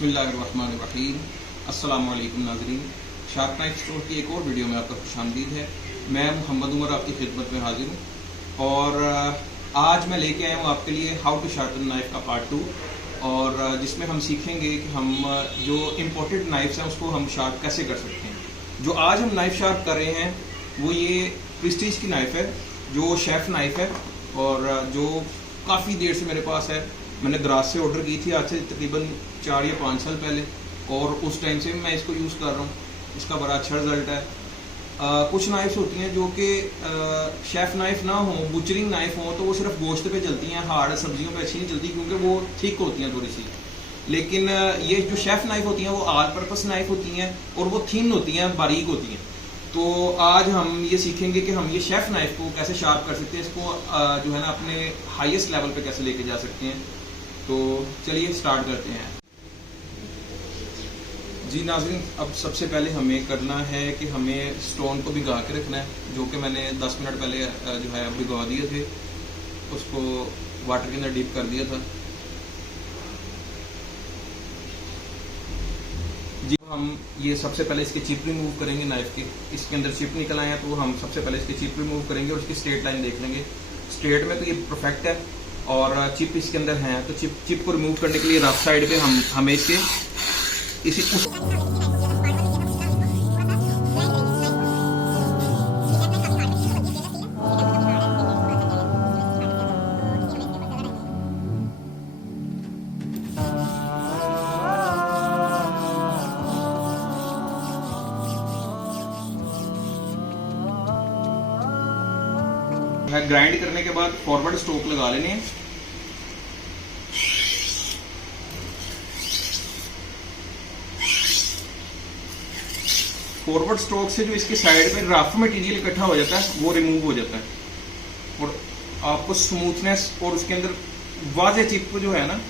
बिस्मिल्लाहिर्रहमानिर्रहीम। अस्सलामु अलैकुम नाज़रीन, शार्प नाइफ स्टोर की एक और वीडियो में आपका खुशामदीद है। मैं मोहम्मद उमर आपकी खिदमत में हाजिर हूँ और आज मैं लेके आया हूँ आपके लिए हाउ टू शार्पन नाइफ का पार्ट 2, और जिसमें हम सीखेंगे कि हम जो इम्पोर्टेड नाइफ्स हैं उसको हम शार्प कैसे कर सकते हैं। जो आज हम नाइफ शार्प कर रहे हैं वो ये प्रेस्टीज की नाइफ है, जो शेफ नाइफ है और जो काफ़ी देर से मेरे पास है। मैंने दराज से ऑर्डर की थी आज से तकरीबन 4 या 5 साल पहले, और उस टाइम से मैं इसको यूज़ कर रहा हूँ। इसका बड़ा अच्छा रिजल्ट है। कुछ नाइफ्स होती हैं जो कि शेफ नाइफ ना हो, बुचरिंग नाइफ हो, तो वो सिर्फ गोश्त पे चलती हैं, हार्ड सब्जियों पे अच्छी नहीं चलती क्योंकि वो थिक होती हैं थोड़ी सी। लेकिन ये जो शेफ नाइफ होती हैं वो ऑल पर्पस नाइफ होती हैं और वो थिन होती हैं, बारीक होती हैं। तो आज हम ये सीखेंगे कि हम ये शेफ नाइफ को कैसे शार्प कर सकते हैं, इसको जो है ना अपने हाईएस्ट लेवल पे कैसे लेके जा सकते हैं। तो चलिए स्टार्ट करते हैं। जी नाज़रीन, अब सबसे पहले हमें करना है कि हमें स्टोन को भिगा के रखना है, जो कि मैंने 10 मिनट पहले जो है भिगा दिए थे, उसको वाटर के अंदर डिप कर दिया था। जी हम ये सबसे पहले इसके चिप रिमूव करेंगे नाइफ के। इसके अंदर चिप निकल आए हैं तो हम सबसे पहले इसके चिप रिमूव करेंगे और इसकी स्ट्रेट लाइन देख लेंगे। स्ट्रेट में तो ये परफेक्ट है और चिप इसके अंदर है, तो चिप को रिमूव करने के लिए रफ साइड पे हमें इसके इसी ग्राइंड करने के बाद फॉरवर्ड स्ट्रोक लगा लेने हैं। फॉरवर्ड स्ट्रोक से जो इसकी साइड पे रफ मटेरियल इकट्ठा हो जाता है वो रिमूव हो जाता है और आपको स्मूथनेस और उसके अंदर वाज़े चिप जो है ना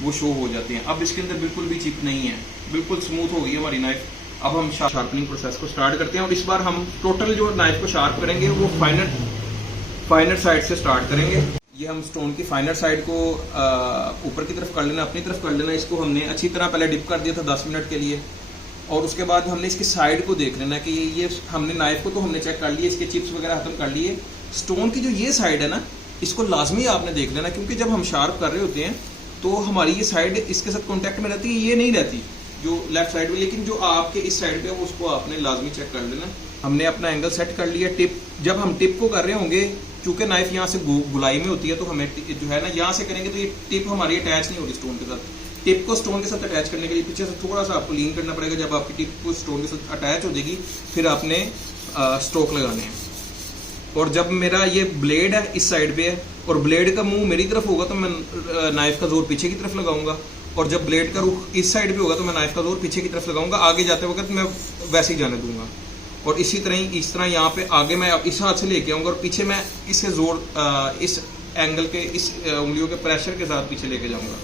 वो शो हो जाते हैं। अब इसके अंदर बिल्कुल भी चिप नहीं है, बिल्कुल स्मूथ हो गई है हमारी नाइफ। अब हम शार्पनिंग प्रोसेस को स्टार्ट करते हैं और इस बार हम टोटल जो नाइफ को शार्प करेंगे वो फाइनर साइड से स्टार्ट करेंगे। ये हम स्टोन की फाइनर साइड को ऊपर की तरफ कर लेना, अपनी तरफ कर लेना। इसको हमने अच्छी तरह पहले डिप कर दिया था 10 मिनट के लिए, और उसके बाद हमने इसकी साइड को देख लेना कि ये हमने नाइफ को तो हमने चेक कर लिया, इसके चिप्स वगैरह खत्म कर लिए। स्टोन की जो ये साइड है ना, इसको लाजमी आपने देख लेना, क्योंकि जब हम शार्प कर रहे होते हैं तो हमारी ये साइड इसके साथ कॉन्टैक्ट में रहती है, ये नहीं रहती जो लेफ्ट साइड में, लेकिन जो आपके इस साइड पे है उसको आपने लाजमी चेक कर लेना। हमने अपना एंगल सेट कर लिया। टिप जब हम टिप को कर रहे होंगे, चूंकि नाइफ यहाँ से गुलाई में होती है, तो हमें जो है ना यहाँ से करेंगे तो ये टिप हमारी अटैच नहीं होगी स्टोन के साथ। टिप को स्टोन के साथ अटैच करने के लिए पीछे से थोड़ा सा आपको लीन करना पड़ेगा। जब आपकी टिप को स्टोन के साथ अटैच हो जाएगी फिर आपने स्ट्रोक लगाने हैं। और जब मेरा ये ब्लेड है इस साइड पे है और ब्लेड का मुंह मेरी तरफ होगा तो मैं नाइफ का जोर पीछे की तरफ लगाऊंगा, और जब ब्लेड का रुख इस साइड पे होगा तो मैं नाइफ का जोर पीछे की तरफ लगाऊंगा। आगे जाते वक्त मैं वैसे ही जाने दूंगा, और इस तरह यहाँ पे आगे मैं इस हाथ से लेके आऊंगा और पीछे मैं इसके जोर इस एंगल के इस उंगलियों के प्रेशर के साथ पीछे लेके जाऊंगा।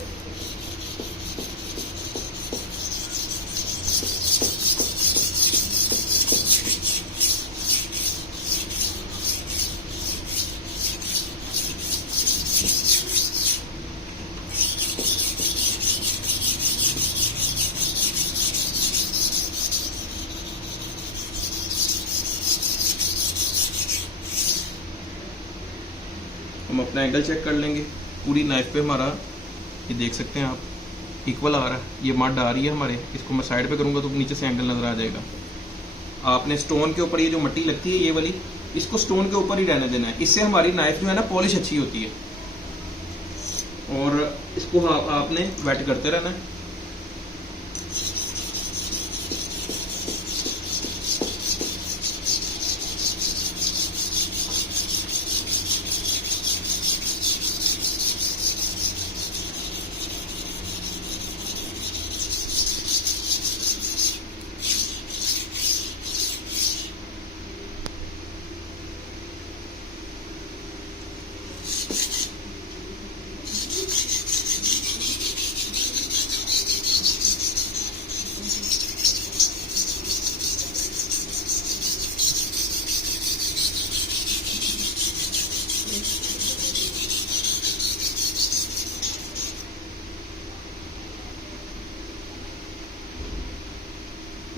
हम अपना एंगल चेक कर लेंगे। पूरी नाइफ पे हमारा ये देख सकते हैं आप इक्वल आ रहा है। ये मड आ रही है हमारे, इसको मैं साइड पे करूँगा तो नीचे से एंगल नज़र आ जाएगा। आपने स्टोन के ऊपर ये जो मट्टी लगती है ये वाली, इसको स्टोन के ऊपर ही रहने देना है। इससे हमारी नाइफ जो है ना पॉलिश अच्छी होती है, और इसको आपने वेट करते रहना है।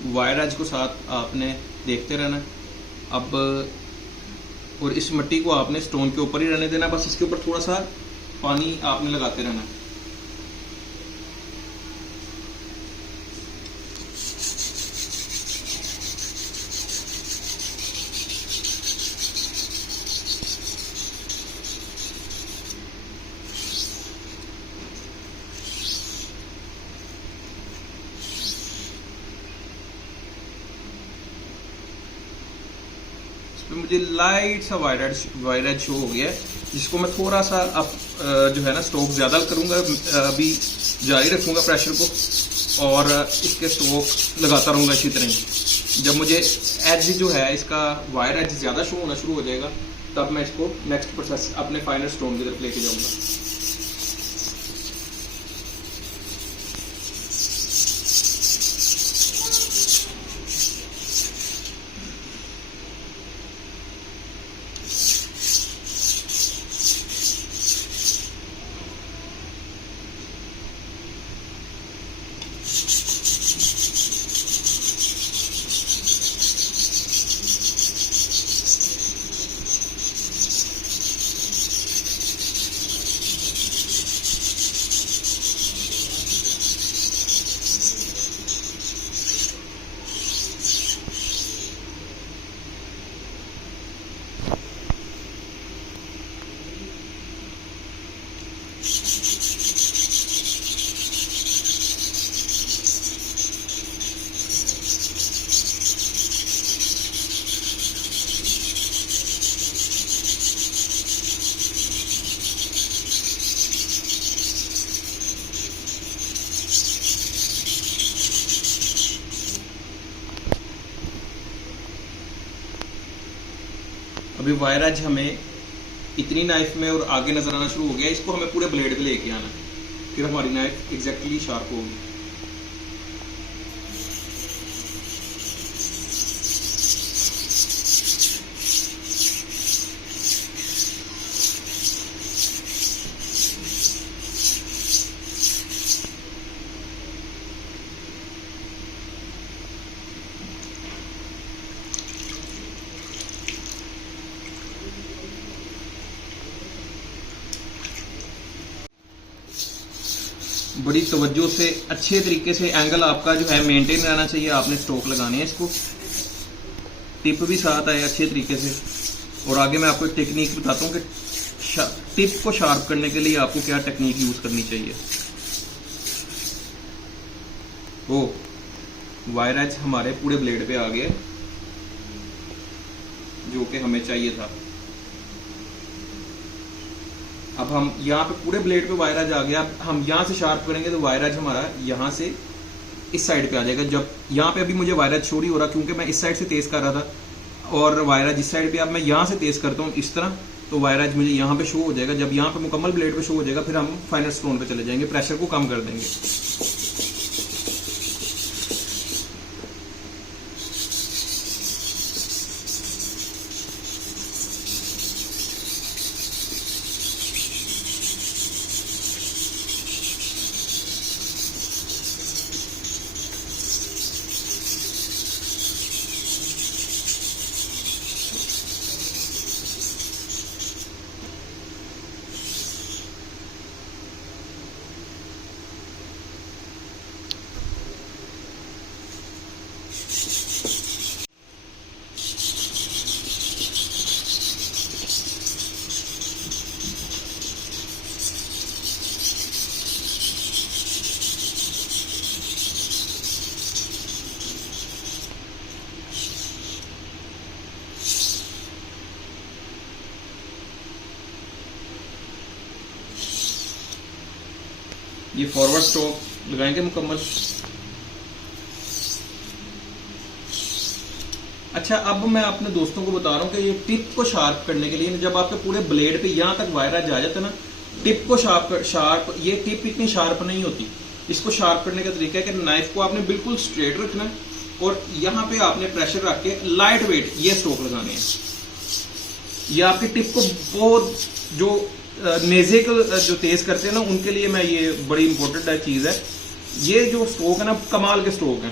वायर एज को साथ आपने देखते रहना। अब और इस मिट्टी को आपने स्टोन के ऊपर ही रहने देना, बस इसके ऊपर थोड़ा सा पानी आपने लगाते रहना। तो मुझे लाइट सा वायर एज शो हो गया है, जिसको मैं थोड़ा सा अब जो है ना स्ट्रोक ज़्यादा करूँगा, अभी जारी रखूँगा प्रेशर को और इसके स्ट्रोक लगाता रहूँगा इसी तरह ही। जब मुझे एज जो है इसका वायर एज ज़्यादा शो होना शुरू हो जाएगा, तब मैं इसको नेक्स्ट प्रोसेस अपने फाइनल स्टोन की तरफ लेके जाऊँगा। अभी वायर एज हमें इतनी नाइफ में और आगे नजर आना शुरू हो गया, इसको हमें पूरे ब्लेड पे लेके आना, फिर हमारी नाइफ एग्जैक्टली शार्प होगी। बड़ी तवज्जो से अच्छे तरीके से एंगल आपका जो है मेंटेन रहना चाहिए। आपने स्ट्रोक लगाने हैं, इसको टिप भी साथ आए अच्छे तरीके से। और आगे मैं आपको एक टेक्निक बताता हूँ कि टिप को शार्प करने के लिए आपको क्या टेक्निक यूज करनी चाहिए। वो वायर एज हमारे पूरे ब्लेड पे आ गए, जो कि हमें चाहिए था। अब हम यहाँ पे पूरे ब्लेड पे वायर एज आ गया। अब हम यहाँ से शार्प करेंगे तो वायर एज हमारा यहाँ से इस साइड पे आ जाएगा। जब यहाँ पे अभी मुझे वायर एज शो नहीं हो रहा, क्योंकि मैं इस साइड से तेज कर रहा था और वायर एज इस साइड पे। अब मैं यहाँ से तेज करता हूँ इस तरह, तो वायर एज मुझे यहाँ पे शो हो जाएगा। जब यहाँ पे मुकम्मल ब्लेड पे शो हो जाएगा, फिर हम फाइनल स्टोन पे चले जाएंगे, प्रेशर को कम कर देंगे। ये फॉरवर्ड स्ट्रोक लगाएंगे मुकम्मल। अच्छा, अब मैं अपने दोस्तों को बता रहा हूँ कि ये टिप को शार्प करने के लिए, जब आपके पूरे ब्लेड पे यहाँ तक वायर एज आ जाता है ना, टिप को शार्प ये टिप इतनी शार्प नहीं होती। इसको शार्प करने का तरीका है कि नाइफ को आपने बिल्कुल स्ट्रेट रखना है और यहाँ पे आपने प्रेशर रख के लाइट वेट ये स्ट्रोक लगाने हैं। ये आपकी टिप को बहुत जो नेजे को जो तेज करते हैं ना, उनके लिए मैं ये बड़ी इंपॉर्टेंट चीज है। ये जो स्ट्रोक है ना, कमाल के स्ट्रोक है।